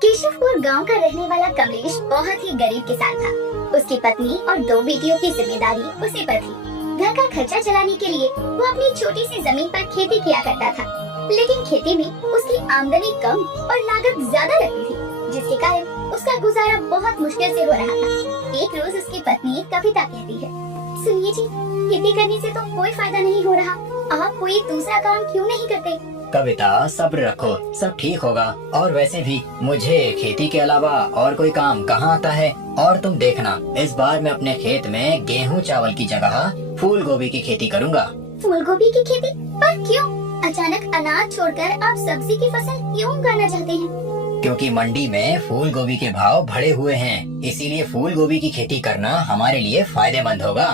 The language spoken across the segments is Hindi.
केशवपुर गांव का रहने वाला कमलेश बहुत ही गरीब किसान था। उसकी पत्नी और 2 बेटियों की जिम्मेदारी उसी पर थी। घर का खर्चा चलाने के लिए वो अपनी छोटी सी जमीन पर खेती किया करता था, लेकिन खेती में उसकी आमदनी कम और लागत ज्यादा लगती थी, जिसके कारण उसका गुजारा बहुत मुश्किल से हो रहा था। एक रोज उसकी पत्नी कविता कहती है, सुनिए जी, खेती करने से तो कोई फायदा नहीं हो रहा, आप कोई दूसरा काम क्यों नहीं करते? कविता, सब्र रखो, सब ठीक होगा। और वैसे भी मुझे खेती के अलावा और कोई काम कहाँ आता है। और तुम देखना, इस बार मैं अपने खेत में गेहूं चावल की जगह फूल गोभी की खेती करूँगा। फूल गोभी की खेती? पर क्यों? अचानक अनाज छोड़कर आप सब्जी की फसल क्यों उगाना चाहते हैं? क्योंकि मंडी में फूल गोभी के भाव बढ़े हुए हैं, इसीलिए फूल गोभी की खेती करना हमारे लिए फायदेमंद होगा।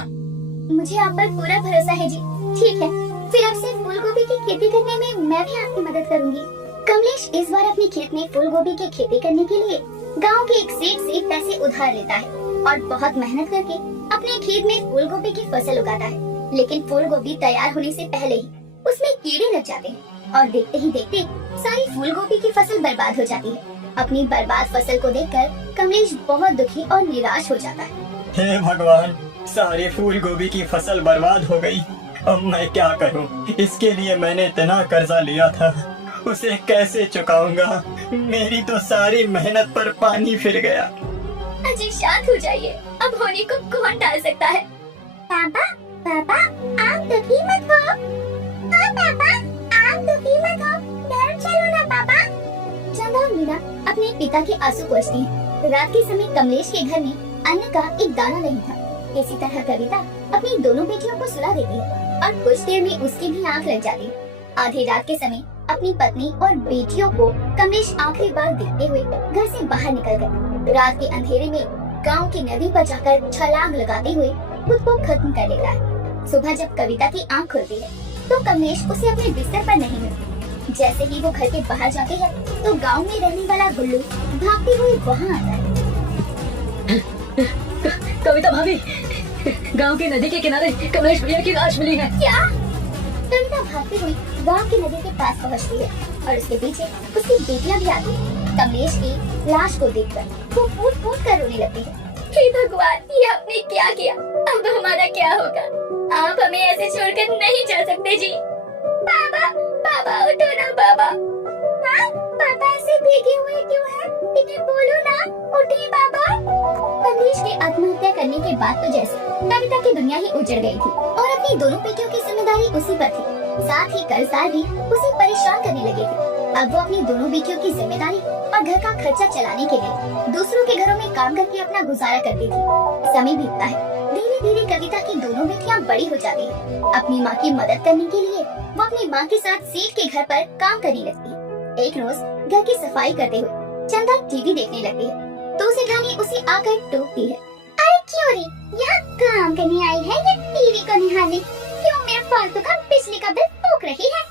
मुझे आप पर पूरा भरोसा है जी। ठीक है, फिर अब से फूल गोभी की खेती करने में मैं भी आपकी मदद करूंगी। कमलेश इस बार अपने खेत में फूल गोभी की खेती करने के लिए गांव के एक सेठ से पैसे उधार लेता है और बहुत मेहनत करके अपने खेत में फूल गोभी की फसल उगाता है। लेकिन फूल गोभी तैयार होने से पहले ही उसमें कीड़े लग जाते हैं और देखते ही देखते सारी फूल गोभी की फसल बर्बाद हो जाती है। अपनी बर्बाद फसल को देखकर कमलेश बहुत दुखी और निराश हो जाता है। हे भगवान, सारी फूल गोभी की फसल बर्बाद हो गई। अब मैं क्या करूं? इसके लिए मैंने इतना कर्जा लिया था, उसे कैसे चुकाऊंगा? मेरी तो सारी मेहनत पर पानी फिर गया। अजी शांत हो जाइए, अब होने को कौन टाल सकता है? पापा, पापा, आप दुखी मत हो। हाँ पापा, आप दुखी मत हो, घर चलो ना पापा। चंदा और मीना अपने पिता के आंसू पोंछती हैं। रात के समय कमलेश के घर में अन्न का एक दाना नहीं था। इसी तरह कविता अपनी दोनों बेटियों को सुला देती है और कुछ देर में उसकी भी आंख लग जाती है। आधी रात के समय अपनी पत्नी और बेटियों को कमलेश आखिरी बार देखते हुए घर से बाहर निकल गए। रात के अंधेरे में गांव की नदी पर जाकर छलांग लगाते हुए खुद को खत्म कर लेता है। सुबह जब कविता की आंख खुलती है तो कमलेश उसे अपने बिस्तर पर नहीं मिलती। जैसे ही वो घर के बाहर जाते हैं तो गांव में रहने वाला गुल्लू भागते हुए वहाँ आता है। कविता भाभी, गांव की नदी के किनारे कमलेश भैया की लाश मिली है। क्या? कविता भागते हुए गांव की नदी के पास पहुंचती है और उसके पीछे उसकी बेटियां भी आती हैं। कमलेश की लाश को देखकर वो फूट फूट कर रोने लगती है। हे भगवान, ये आपने क्या किया? अब हमारा क्या होगा? आप हमें ऐसे छोड़कर नहीं जा सकते जी। बाबा, बाबा उठो ना बाबा। हाँ, पापा ऐसे भीगे हुए क्यों हैं? इन्हें बोलो ना, उठिए बाबा। कमलेश के आत्महत्या करने के बाद तो जैसे कविता की दुनिया ही उजड़ गई थी और अपनी दोनों बेटियों की जिम्मेदारी उसी पर थी। साथ ही कर्जदार भी उसे परेशान करने लगे थे। अब वो अपनी दोनों बेटियों की जिम्मेदारी और घर का खर्चा चलाने के लिए दूसरों के घरों में काम करके अपना गुजारा करती थी। समय बीतता है, धीरे धीरे कविता की दोनों बेटियां बड़ी हो जाती है। अपनी माँ की मदद करने के लिए वो अपनी माँ के साथ सेठ के घर पर काम करने लगती है। एक रोज घर की सफाई करते हुए चंदा टीवी देखने लगती है तो सेठानी उसे आकर टोकती है। अरे क्यों रे, यहाँ काम करने आई है या टीवी को निहारने? क्यों मेरा फालतू का बिजली का बिल फूक रही है?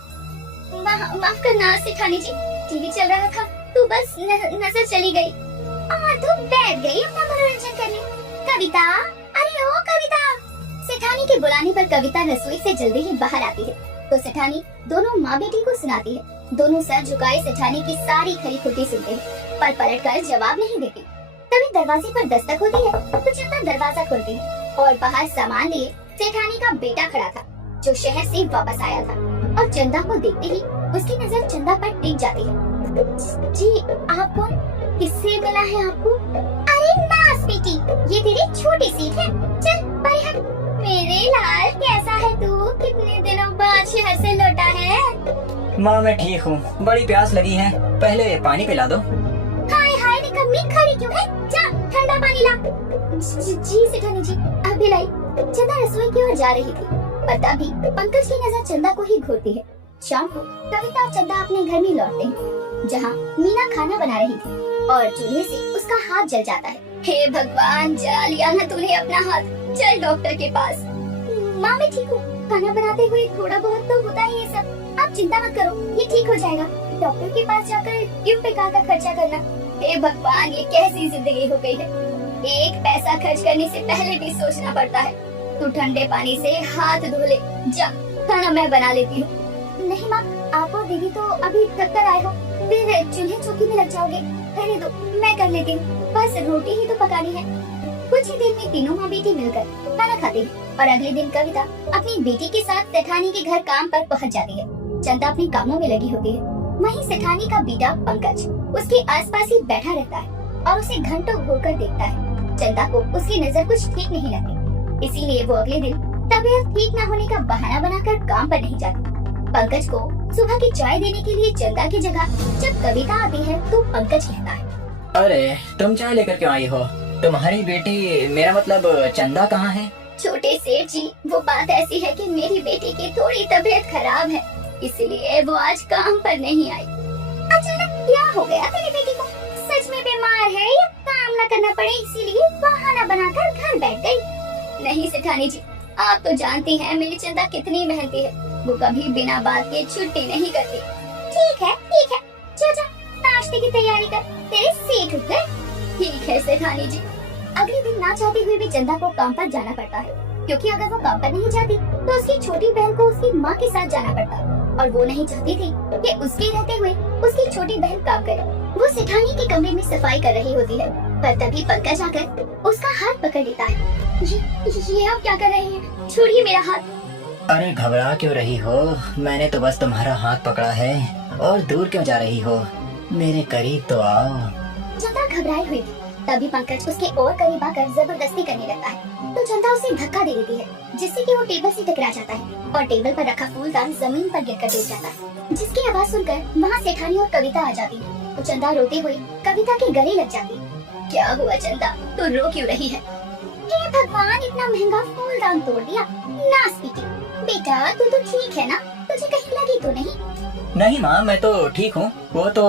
माफ करना सेठानी जी, टीवी चल रहा था तो बस नजर चली गई और तो बैठ गई अपना मनोरंजन करने। कविता, अरे ओ कविता। सेठानी के बुलाने पर कविता रसोई से जल्दी ही बाहर आती है तो सेठानी दोनों माँ बेटी को सुनाती है। दोनों सर झुकाए सेठानी की सारी खरी खोटी सुनते हैं पर पलटकर जवाब नहीं देती। तभी दरवाजे पर दस्तक होती है तो चंदा दरवाजा खोलती है और बाहर सामान लिए सेठानी का बेटा खड़ा था जो शहर से वापस आया था और चंदा को देखते ही उसकी नजर चंदा पर टिक जाती है। जी, आप कौन? किससे मिला है आपको? अरे नास बेटी, ये तेरी छोटी सीट है, चल परे हट। मेरे लाल, कैसा है तू? कितने दिनों बाद शहर से लौटा है? माँ मैं ठीक हूँ, बड़ी प्यास लगी है, पहले पानी पिला दो। हाय हाय निकम्मी, खड़ी क्यों है? जा ठंडा पानी ला। जी सेठानी जी, अभी लाई। चंदा रसोई की ओर जा रही थी पर तभी पंकज की नजर चंदा को ही घूरती है। शाम को कविता और चंदा अपने घर में लौटते हैं जहाँ मीना खाना बना रही थी और चूल्हे से उसका हाथ जल जाता है। हे भगवान, जला लिया ना तूने अपना हाथ, चल डॉक्टर के पास। माँ मैं ठीक हूँ, खाना बनाते हुए थोड़ा बहुत तो होता ही ये सब, आप चिंता मत करो, ये ठीक हो जाएगा। डॉक्टर के पास जाकर क्यों बेकार का खर्चा करना? हे भगवान, ये कैसी जिंदगी हो गई है? एक पैसा खर्च करने से पहले भी सोचना पड़ता है। तू ठंडे पानी से हाथ धो ले, जा खाना मैं बना लेती हूँ। नहीं माँ, आप और दीदी तो अभी तक कर आए हो, फिर चूल्हे चौकी में लग जाओगे। रहने दो, मैं कर लेती हूँ, बस रोटी ही तो पकानी है। कुछ ही देर में तीनों माँ बेटी मिलकर खाना खाती है और अगले दिन कविता अपनी बेटी के साथ सेठानी के घर काम पर पहुँच जाती है। चंदा अपने कामों में लगी होती है। वहीं सेठानी का बेटा पंकज उसके आसपास ही बैठा रहता है और उसे घंटों घूरकर देखता है। चंदा को उसकी नजर कुछ ठीक नहीं लगती, इसीलिए वो अगले दिन तबीयत ठीक न होने का बहाना बनाकर काम पर नहीं जाती। पंकज को सुबह की चाय देने के लिए चंदा की जगह जब कविता आती है तो पंकज कहता है, अरे तुम चाय लेकर क्यों आई हो? तुम्हारी बेटी, मेरा मतलब चंदा कहाँ है? छोटे सेठ जी, वो बात ऐसी है कि मेरी बेटी की थोड़ी तबीयत खराब है, इसलिए वो आज काम पर नहीं आई। अचानक क्या हो गया तेरी बेटी को? सच में बीमार है या काम न करना पड़े इसीलिए बहाना बनाकर घर बैठ गई? नहीं सेठानी जी, आप तो जानती हैं मेरी चंदा कितनी मेहनती है, वो कभी बिना बात के छुट्टी नहीं करती। ठीक है, जा नाश्ते की तैयारी कर, तेरे सेठ उठ गए। ठीक है सेठानी जी। अगले दिन ना चाहते हुए भी चंदा को काम पर जाना पड़ता है, क्योंकि अगर वो काम पर नहीं जाती तो उसकी छोटी बहन को उसकी माँ के साथ जाना पड़ता, और वो नहीं चाहती थी कि उसके रहते हुए उसकी छोटी बहन काम करे। वो सेठानी के कमरे में सफाई कर रही होती है, पर तभी पंकज आकर उसका हाथ पकड़ लेता है। ये आप क्या कर रहे हैं? छोड़िए मेरा हाथ। अरे घबरा क्यों रही हो? मैंने तो बस तुम्हारा हाथ पकड़ा है, और दूर क्यों जा रही हो? मेरे करीब तो आओ। चंदा घबराई हुई थी, तभी पंकज उसके और करीब आकर जबरदस्ती करने लगता है, तो चंदा उसे धक्का दे देती है, जिससे कि वो टेबल से टकरा जाता है और टेबल पर रखा फूलदान जमीन पर गिरकर गिर जाता है, जिसकी आवाज सुनकर वहाँ सेठानी और कविता आ जाती है। तो चंदा रोते हुए कविता के गले लग जाती है। क्या हुआ चंदा, तू रो क्यों रही है? हे भगवान, इतना महंगा फूलदान तोड़ दिया, नास पीटी। बेटा तू तो ठीक है ना? तुझे कहीं लगी तो नहीं? नहीं माँ, मैं तो ठीक हूँ। वो तो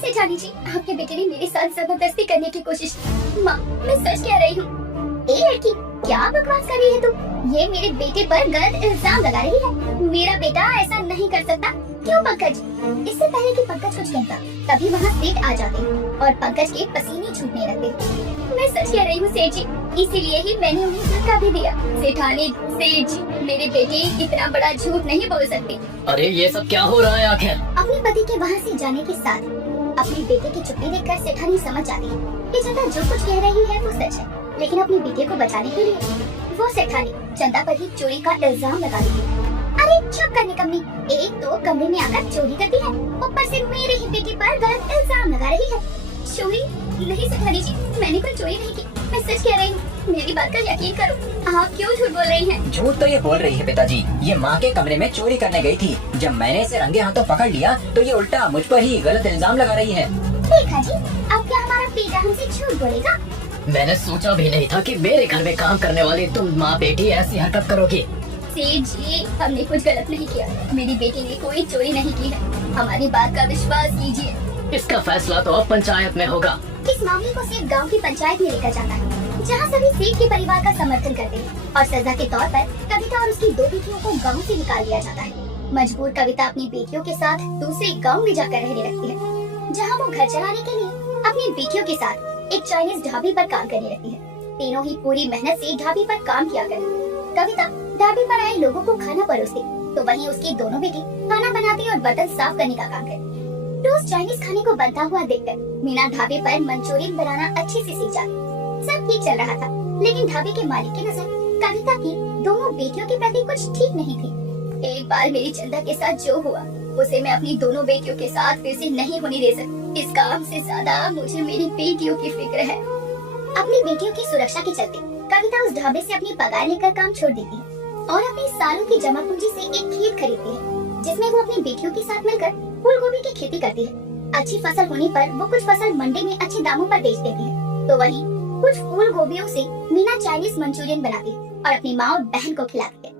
सेठानी जी, आपके बेटे ने मेरे साथ जबरदस्ती करने की कोशिश की। माँ, मैं सच कह रही हूँ। ए लड़की, क्या बकवास कर रही है तू? ये मेरे बेटे पर गलत इल्जाम लगा रही है। मेरा बेटा ऐसा नहीं कर सकता। क्यों पंकज? इससे पहले कि पंकज कुछ कहता, तभी वहाँ सेठ आ जाते हैं और पंकज के पसीने छूटने लगते। मैं सच कह रही हूँ सेठ जी, इसीलिए ही मैंने उन्हें धक्का भी दिया। सेठानी, सेठ जी, मेरे बेटे इतना बड़ा झूठ नहीं बोल सकते। अरे ये सब क्या हो रहा है आखिर? अपने पति के वहाँ से जाने के साथ अपने बेटे की चुप्पी देखकर सेठानी समझ जाती है कि चंदा जो कुछ कह रही है वो सच है, लेकिन अपने बेटे को बचाने के लिए वो सेठानी चंदा पर ही चोरी का इल्जाम लगा देती है। अरे चुप करने कमी, एक तो कमरे में आकर चोरी करती है, ऊपर से मेरे ही बेटे पर गलत इल्जाम लगा रही है। चोरी नहीं सेठानी जी, मैंने कोई चोरी नहीं की, मैं सच कह रही हूँ, मेरी बात का यकीन करो। आप क्यों झूठ बोल रही हैं? झूठ तो ये बोल रही है पिताजी। ये माँ के कमरे में चोरी करने गई थी। जब मैंने इसे रंगे हाथों पकड़ लिया तो ये उल्टा मुझ पर ही गलत इल्जाम लगा रही है। देखा जी, अब क्या हमारा बेटा हमसे झूठ बोलेगा? मैंने सोचा भी नहीं था कि मेरे घर में काम करने वाली तुम माँ बेटी ऐसी हरकत करोगी। सेठ जी, हमने कुछ गलत नहीं किया, मेरी बेटी ने कोई चोरी नहीं की है, हमारी बात का विश्वास कीजिए। इसका फैसला तो अब पंचायत में होगा। इस मामले को सिर्फ गांव की पंचायत में लेकर जाता है, जहां सभी सेठ के परिवार का समर्थन करते हैं, और सजा के तौर पर कविता और उसकी 2 बेटियों को गांव से निकाल दिया जाता है। मजबूर कविता अपनी बेटियों के साथ दूसरे गांव में जाकर रहने लगती है, जहां वो घर चलाने के लिए अपनी बेटियों के साथ एक चाइनीज ढाबे पर काम करने लगती है। तीनों ही पूरी मेहनत से ढाबे पर काम किया करती। कविता ढाबे पर आए लोगों को खाना परोसती, तो वहीं उसकी दोनों बेटी खाना बनाती और बर्तन साफ करने का काम करती। रोज चाइनीज खाने को बनता हुआ देखकर मीना ढाबे पर मंचूरियन बनाना अच्छे से सीख जाती। सब ठीक चल रहा था, लेकिन ढाबे के मालिक की नजर कविता की दोनों बेटियों के प्रति कुछ ठीक नहीं थी। एक बार मेरी चंदा के साथ जो हुआ, उसे मैं अपनी दोनों बेटियों के साथ फिर से नहीं होने दे सकती। इस काम से ज्यादा मुझे मेरी बेटियों की फिक्र है। अपनी बेटियों की सुरक्षा के चलते कविता उस ढाबे से अपनी पगार लेकर काम छोड़ देती है और अपनी सालों की जमा पूंजी से एक खेत खरीदती है, जिसमें वो अपनी बेटियों के साथ मिलकर फूल गोभी की खेती करती है। अच्छी फसल होने पर वो कुछ फसल मंडी में अच्छे दामों पर बेच देती है, तो वहीं कुछ फूल गोभियों से मीना चाइनीज मंचूरियन बनाती है और अपनी माँ और बहन को खिलाती है।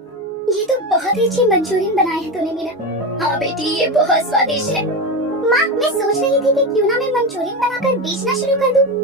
ये तो बहुत ही अच्छे मंचूरियन बनाए हैं तूने मीना। हाँ बेटी, ये बहुत स्वादिष्ट है। माँ, मैं सोच रही थी कि क्यों ना मैं मंचूरियन बनाकर बेचना शुरू कर दूं।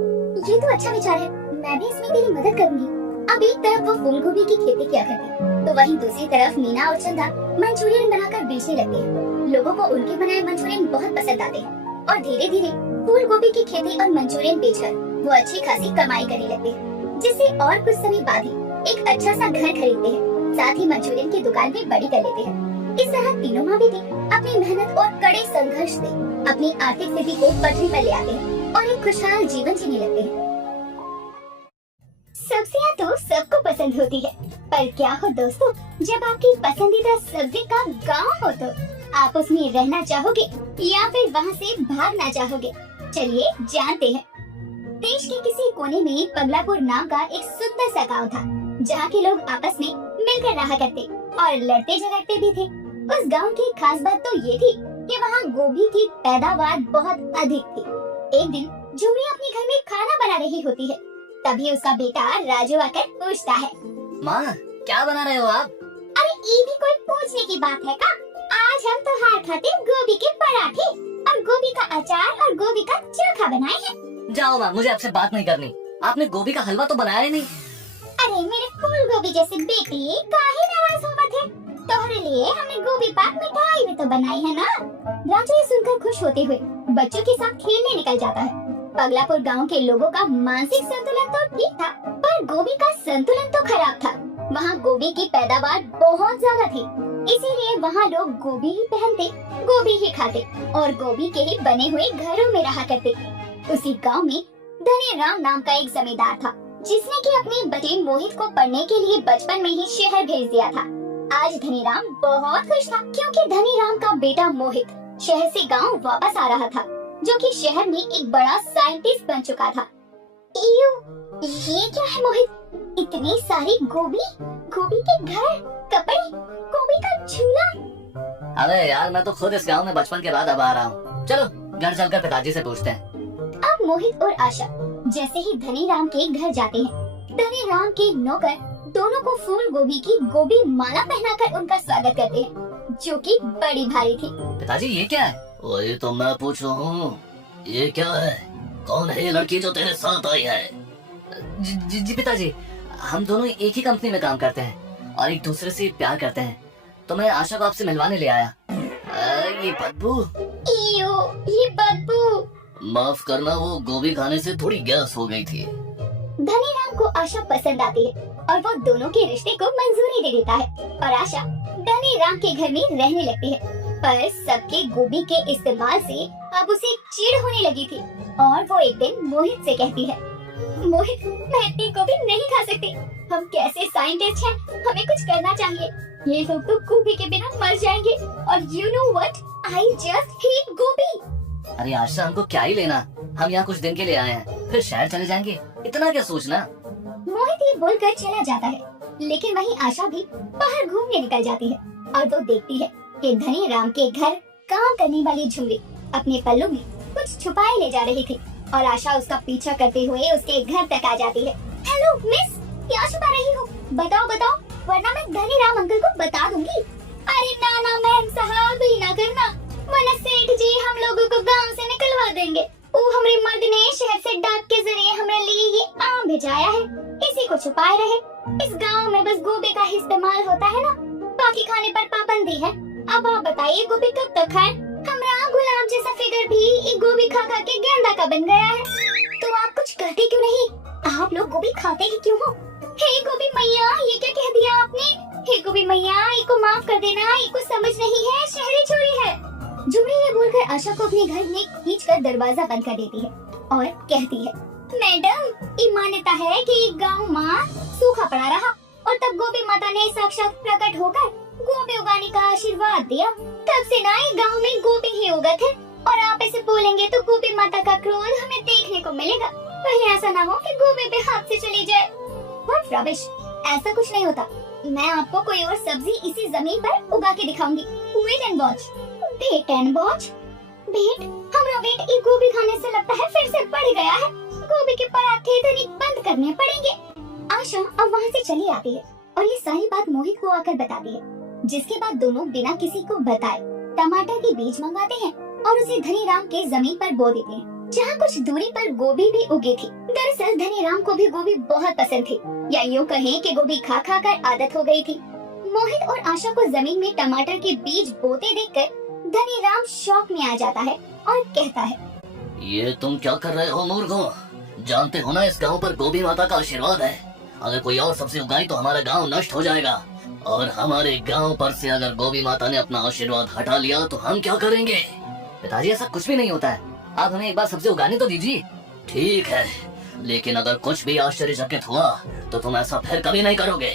ये तो अच्छा विचार है, मैं भी इसमें तेरी मदद करूंगी। अब एक तरफ वो फूल गोभी की खेती किया करती, तो वहीं दूसरी तरफ मीना और चंदा मंचूरियन बनाकर बेचने लगती है। लोगों को उनके बनाए मंचूरियन बहुत पसंद आते हैं और धीरे धीरे फूल गोभी की खेती और मंचूरियन बेचकर वो अच्छी खासी कमाई करने लगते हैं, जिससे और कुछ समय बाद ही एक अच्छा सा घर खरीदते हैं, साथ ही मंचूरियन की दुकान भी बड़ी कर लेते हैं। इस तरह तीनों माँ बेटी अपनी मेहनत और कड़े संघर्ष से अपनी आर्थिक स्थिति को पटरी पर ले आते हैं और एक खुशहाल जीवन जीने लगते हैं। सब्जियां तो सबको पसंद होती है, पर क्या हो दोस्तों, जब आपकी पसंदीदा सब्जी का गांव हो तो आप उसमें रहना चाहोगे या फिर वहां से भागना चाहोगे? चलिए जानते हैं। देश के किसी कोने में पगलापुर नाम का एक सुंदर सा गांव था, जहाँ के लोग आपस में मिलकर रहा करते और लड़ते झगड़ते भी थे। उस गांव की खास बात तो ये थी कि वहाँ गोभी की पैदावार बहुत अधिक थी। एक दिन झुमरी अपने घर में खाना बना रही होती है, तभी उसका बेटा राजू आकर पूछता है, माँ क्या बना रहे हो आप? अरे ये भी कोई पूछने की बात है का? आज हम तो हार खाते गोभी के पराठे और गोभी का अचार और गोभी का चोखा बनाए हैं। जाओ माँ, मुझे आपसे बात नहीं करनी। आपने गोभी का हलवा तो बनाया ही नहीं। अरे मेरे फूल गोभी जैसे बेटी, काहे नाराज होवत है? तोहरे लिए हमने गोभी पाक मिठाई भी तो बनाई है ना। राजू ये सुनकर खुश होते हुए बच्चों के साथ खेलने निकल जाता है। पगलापुर गांव के लोगों का मानसिक संतुलन तो ठीक था, पर गोभी का संतुलन तो खराब था। वहाँ गोभी की पैदावार बहुत ज्यादा थी, इसीलिए वहाँ लोग गोभी ही पहनते, गोभी ही खाते और गोभी के ही बने हुए घरों में रहा करते। उसी गांव में धनी राम नाम का एक जमींदार था, जिसने कि अपने बच्चे मोहित को पढ़ने के लिए बचपन में ही शहर भेज दिया था। आज धनी राम बहुत खुश था, क्योंकि धनी राम का बेटा मोहित शहर से गांव वापस आ रहा था, जो कि शहर में एक बड़ा साइंटिस्ट बन चुका था। ये क्या है मोहित? इतनी सारी गोभी, गोभी के घर, कपड़े, गोभी का झूला। अरे यार, मैं तो खुद इस गांव में बचपन के बाद अब आ रहा हूँ। चलो घर चलकर पिताजी से पूछते हैं। अब मोहित और आशा जैसे ही धनी राम के घर जाते हैं, धनी राम के नौकर दोनों को फूल गोभी की गोभी माला पहनाकर उनका स्वागत करते हैं, जो कि बड़ी भारी थी। पिताजी ये क्या है? वही तो मैं पूछ रहा हूँ, ये क्या है? कौन है ये लड़की जो तेरे साथ आई है? जी पिताजी, हम दोनों एक ही कंपनी में काम करते हैं और एक दूसरे से प्यार करते हैं, तो मैं आशा को आपसे मिलवाने ले आया। ये बदबू, ये बदबू। माफ करना, वो गोभी खाने से थोड़ी गैस हो गई थी। धनी राम को आशा पसंद आती है और वो दोनों के रिश्ते को मंजूरी दे देता है और आशा धनी राम के घर में रहने लगती है। पर सबके गोभी के इस्तेमाल से अब उसे चिढ़ होने लगी थी और वो एक दिन मोहित से कहती है, मोहित, मैं इतनी गोभी नहीं खा सकती। हम कैसे साइंटिस्ट हैं, हमें कुछ करना चाहिए। ये लोग तो गोभी के बिना मर जाएंगे और you know what? I just hate गोभी। अरे आशा, हमको क्या ही लेना, हम यहाँ कुछ दिन के लिए आए हैं, फिर शहर चले जाएंगे, इतना क्या सोचना। मोहित ये बोलकर चला जाता है, लेकिन वहीं आशा भी बाहर घूमने निकल जाती है और वो देखती है कि धनी राम के घर काम करने वाली झुमरी अपने पल्लू में कुछ छुपाए ले जा रही थी और आशा उसका पीछा करते हुए उसके घर तक आ जाती है। हेलो मिस, क्या छुपा रही हो? बताओ बताओ, वरना मैं धनी राम अंकल को बता दूंगी। अरे ना मैम साहब, ही ना करना, वरना सेठ जी हम लोगों को गांव से निकलवा देंगे। वो हमारे मर्द ने शहर से डाक के जरिए हमारे लिए ये आम भेजाया है, इसी को छुपाए रहे। इस गांव में बस गोभी का ही इस्तेमाल होता है ना, बाकी खाने पर पाबंदी है। अब आप बताइए गोभी कब तक खाएं? हमारा गुलाब जैसा फिगर भी एक गोभी खा खा के गेंदा का बन गया है। तो आप कुछ करते क्यों नहीं? आप लोग गोभी खाते ही क्यों हो? हे गोभी मैया, ये क्या कह दिया आपने? हे गोभी मैया, इको माफ कर देना, इको समझ नहीं है, शहरी छोरी है। झुमरी ये बोलकर आशा को अपने घर में खींचकर दरवाजा बंद कर देती है और कहती है, मैडम, ये मान्यता है कि गांव माँ सूखा पड़ा रहा और तब गोभी माता ने साक्षात प्रकट होकर गोभी उगाने का आशीर्वाद दिया। तब से ना ये गांव में गोभी ही उगत है और आप ऐसे बोलेंगे तो गोभी माता का क्रोध हमें देखने को मिलेगा। कहीं ऐसा ना हो कि गोभी पे हाथ से चली जाए। What rubbish! ऐसा कुछ नहीं होता। मैं आपको कोई और सब्जी इसी जमीन पर उगा के दिखाऊंगी। Wait and watch. Wait and watch. Wait, हमारा वेट एक गोभी खाने से लगता है फिर से बढ़ गया है। गोभी के पराठे धनी बंद करने पड़ेंगे। आशा अब वहाँ से चली आती है और ये सारी बात मोहित को आकर बताती है, जिसके बाद दोनों बिना किसी को बताए टमाटर के बीज मंगाते हैं और उसे धनी राम के जमीन पर बो देते हैं, जहाँ कुछ दूरी पर गोभी भी उगी थी। दरअसल धनी राम को भी गोभी बहुत पसंद थी, या यूँ कहें कि गोभी खा खा कर आदत हो गई थी। मोहित और आशा को जमीन में टमाटर के बीज बोते देखकर धनी राम शौक में आ जाता है और कहता है, ये तुम क्या कर रहे हो मूर्खों? जानते हो ना इस गांव पर गोभी माता का आशीर्वाद है। अगर कोई और सब्जी उगाई तो हमारा गांव नष्ट हो जाएगा, और हमारे गांव पर से अगर गोभी माता ने अपना आशीर्वाद हटा लिया तो हम क्या करेंगे? पिताजी ऐसा कुछ भी नहीं होता है, आप हमें एक बार सब्जी उगाने तो दीजिए। ठीक है, लेकिन अगर कुछ भी आश्चर्यचकित हुआ तो तुम ऐसा फिर कभी नहीं करोगे।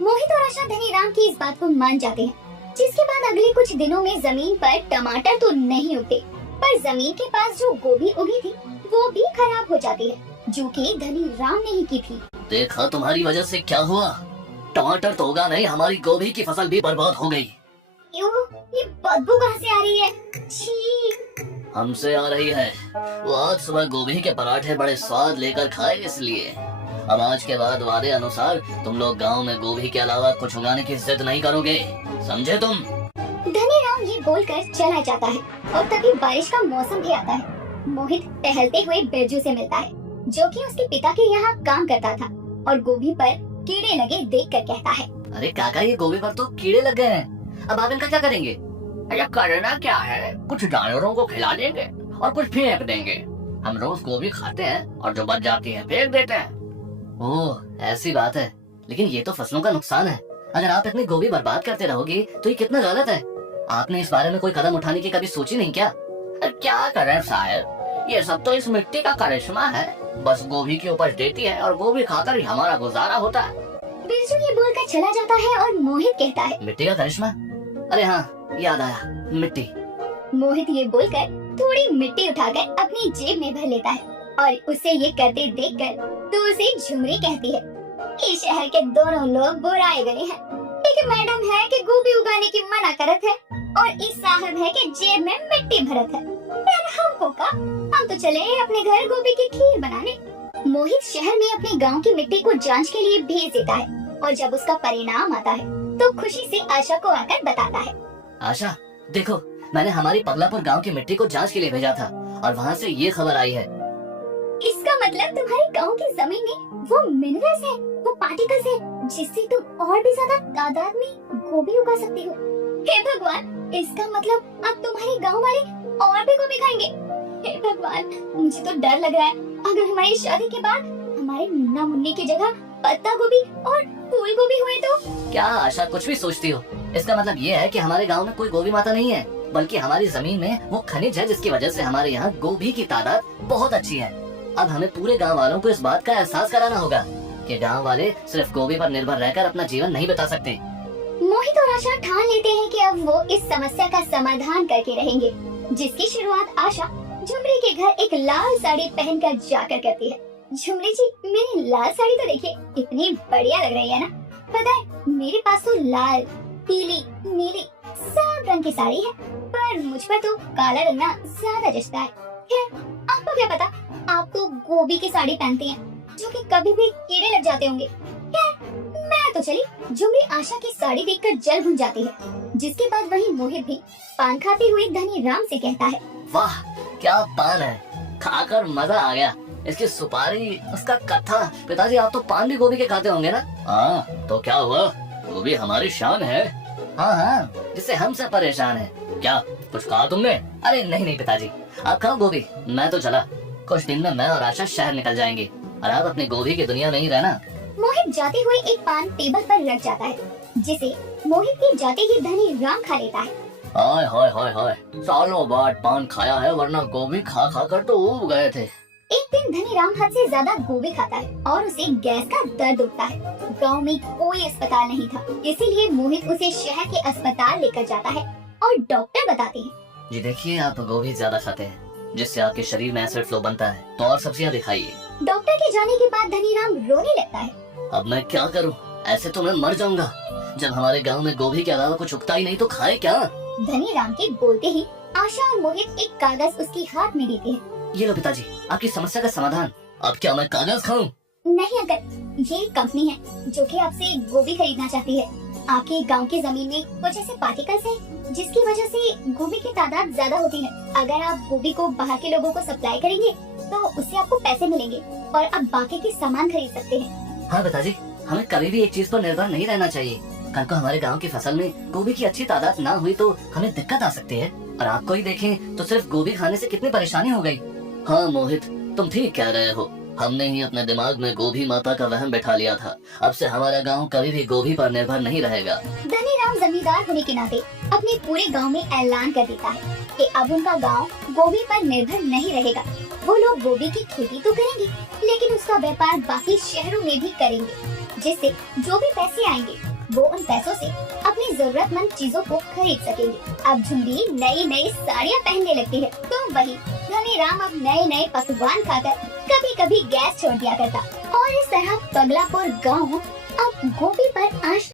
मोहित और आशा धनीराम की इस बात को मान जाते हैं, जिसके बाद अगले कुछ दिनों में जमीन पर टमाटर तो नहीं उगते, पर जमीन के पास जो गोभी उगी थी वो भी खराब हो जाती है, जो कि धनीराम ने ही की थी। देखा तुम्हारी वजह से क्या हुआ, टमाटर तो उगा नहीं, हमारी गोभी की फसल भी बर्बाद हो गई। ये बदबू कहाँ से आ रही है? छी! हमसे आ रही है। वो आज सुबह गोभी के पराठे बड़े स्वाद लेकर खाए, इसलिए अब आज के बाद वादे अनुसार तुम लोग गांव में गोभी के अलावा कुछ उगाने की जिद नहीं करोगे, समझे तुम? धनीराम ये बोलकर चला जाता है और तभी बारिश का मौसम भी आता है। मोहित टहलते हुए बिरजू से मिलता है, जो कि उसके पिता के यहाँ काम करता था, और गोभी पर कीड़े लगे देखकर कहता है, अरे काका, ये गोभी पर तो कीड़े लग गए हैं, अब आप इनका क्या करेंगे? अरे करना क्या है, कुछ जानवरों को खिला देंगे और कुछ फेंक देंगे। हम रोज गोभी खाते हैं और जो बच जाती है फेंक देते हैं। ओह, ऐसी बात है। लेकिन ये तो फसलों का नुकसान है, अगर आप इतनी गोभी बर्बाद करते रहोगे तो ये कितना गलत है। आपने इस बारे में कोई कदम उठाने की कभी सोची नहीं क्या? क्या करें साहब, ये सब तो इस मिट्टी का करिश्मा है, बस गोभी की उपज देती है और गोभी खाकर ही हमारा गुजारा होता है। बिरजू ये बोलकर चला जाता है और मोहित कहता है, मिट्टी का करिश्मा? अरे हाँ, याद आया, मिट्टी। मोहित ये बोलकर थोड़ी मिट्टी उठाकर अपनी जेब में भर लेता है, और उसे ये करते देखकर तो उसे झुमरी कहती है, इस शहर के दोनों लोग बुराए गए हैं। एक मैडम है कि गोभी उगाने की मना करत है, और इस साहब है कि जेब में मिट्टी भरत है। फिर हमको का, हम तो चले अपने घर गोभी की खीर बनाने। मोहित शहर में अपने गांव की मिट्टी को जांच के लिए भेज देता है, और जब उसका परिणाम आता है तो खुशी से आशा को आकर बताता है, आशा देखो, मैंने हमारी पगलापुर गांव की मिट्टी को जांच के लिए भेजा था और वहाँ से ये खबर आई है। इसका मतलब तुम्हारे गांव की जमीन में वो मिनरल्स है, वो पार्टिकल्स है, जिससे तुम और भी ज्यादा तादाद में गोभी उगा सकती हो। हे भगवान, इसका मतलब अब तुम्हारे गांव वाले और भी गोभी खाएंगे। हे भगवान, मुझे तो डर लग रहा है, अगर हमारी शादी के बाद हमारे मुन्ना मुन्नी की जगह पत्ता गोभी और फूल गोभी हुए तो। क्या आशा कुछ भी सोचती हो? इसका मतलब ये है कि हमारे गांव में कोई गोभी माता नहीं है, बल्कि हमारी जमीन में वो खनिज है, जिसकी वजह से हमारे यहाँ गोभी की तादाद बहुत अच्छी है। अब हमें पूरे गांव वालों को इस बात का एहसास कराना होगा कि गांव वाले सिर्फ गोभी पर निर्भर रहकर अपना जीवन नहीं बिता सकते। मोहित और आशा ठान लेते हैं कि अब वो इस समस्या का समाधान करके रहेंगे, जिसकी शुरुआत आशा झुमरी के घर एक लाल साड़ी पहनकर जाकर करती है। झुमरी जी, मेरी लाल साड़ी तो देखिए, इतनी बढ़िया लग रही है ना। पता है, मेरे पास तो लाल, पीली, नीली सब रंग की साड़ी है, पर मुझ पर तो काला रंग ना ज्यादा जचता है। खैर, आपको क्या पता, आप तो गोभी की साड़ी पहनते हैं, जो कि कभी भी कीड़े लग जाते होंगे। खैर, मैं तो चली। झुमरी आशा की साड़ी देखकर जल भुन जाती है, जिसके बाद वही मोहित भी पान खाते हुए धनीराम से कहता है, वाह क्या पान है, खाकर मजा आ गया। इसकी सुपारी, उसका कत्था। पिताजी आप तो पान भी गोभी के खाते होंगे ना? हाँ, तो क्या हुआ, गोभी हमारी शान है। हाँ हाँ, जिससे हम सब परेशान है। क्या कुछ कहा तुमने? अरे नहीं नहीं पिताजी, आप खाओ गोभी, मैं तो चला। कुछ दिन में मैं और आशा शहर निकल जाएंगे और आप अपनी गोभी की दुनिया में ही रहना। मोहित जाते हुए एक पान टेबल पर रख जाता है, जिसे मोहित के जाते ही धनीराम खा लेता है। हाय हाय हाय हाय, सालों बाद पान खाया है, वरना गोभी खा खा कर तो ऊब गए थे। एक दिन धनीराम हद से ज्यादा गोभी खाता है और उसे गैस का दर्द उठता है। गांव में कोई अस्पताल नहीं था, इसीलिए मोहित उसे शहर के अस्पताल लेकर जाता है और डॉक्टर बताते हैं, जी देखिए, आप गोभी ज्यादा खाते हैं, जिससे आपके शरीर में एसिड फ्लो बनता है, तो और सब्जियां भी खाइए। डॉक्टर के जाने के बाद धनीराम रोने लगता है। अब मैं क्या करूं, ऐसे तो मैं मर जाऊंगा। जब हमारे गांव में गोभी के अलावा कुछ उगता ही नहीं तो खाए क्या? धनीराम के बोलते ही आशा और मोहित एक कागज उसके हाथ में देते हैं। ये लो पिताजी, आपकी समस्या का समाधान। अब क्या मैं कागज खाऊं? नहीं अंकल, ये एक कंपनी है जो कि आपसे गोभी खरीदना चाहती है। आपके गांव की जमीन में कुछ ऐसे पार्टिकल्स हैं, जिसकी वजह से गोभी की तादाद ज्यादा होती है। अगर आप गोभी को बाहर के लोगों को सप्लाई करेंगे तो उससे आपको पैसे मिलेंगे और आप बाकी के सामान खरीद सकते हैं। हाँ पिताजी, हमें कभी भी एक चीज पर निर्भर नहीं रहना चाहिए। कल को हमारे गांव की फसल में गोभी की अच्छी तादाद ना हुई तो हमें दिक्कत आ सकती है, और आपको ही देखें तो सिर्फ गोभी खाने से कितनी परेशानी हो गई। हाँ मोहित, तुम ठीक कह रहे हो, हमने ही अपने दिमाग में गोभी माता का वहम बैठा लिया था। अब से हमारा गांव कभी भी गोभी पर निर्भर नहीं रहेगा। धनीराम जमींदार होने के नाते अपने पूरे गांव में ऐलान कर देता है कि अब उनका गांव गोभी पर निर्भर नहीं रहेगा। वो लोग गोभी की खेती तो करेंगे, लेकिन उसका व्यापार बाकी शहरों में भी करेंगे, जिससे जो भी पैसे आएंगे वो उन पैसों से अपनी जरूरतमंद चीजों को खरीद सकेंगे। अब झुंडी नई नई साड़ियाँ पहनने लगती है, तो वही धनीराम अब नए नए पकवान खाकर कभी कभी गैस छोड़ दिया करता, और इस तरह पगलापुर गाँव अब गोभी पर आश्रित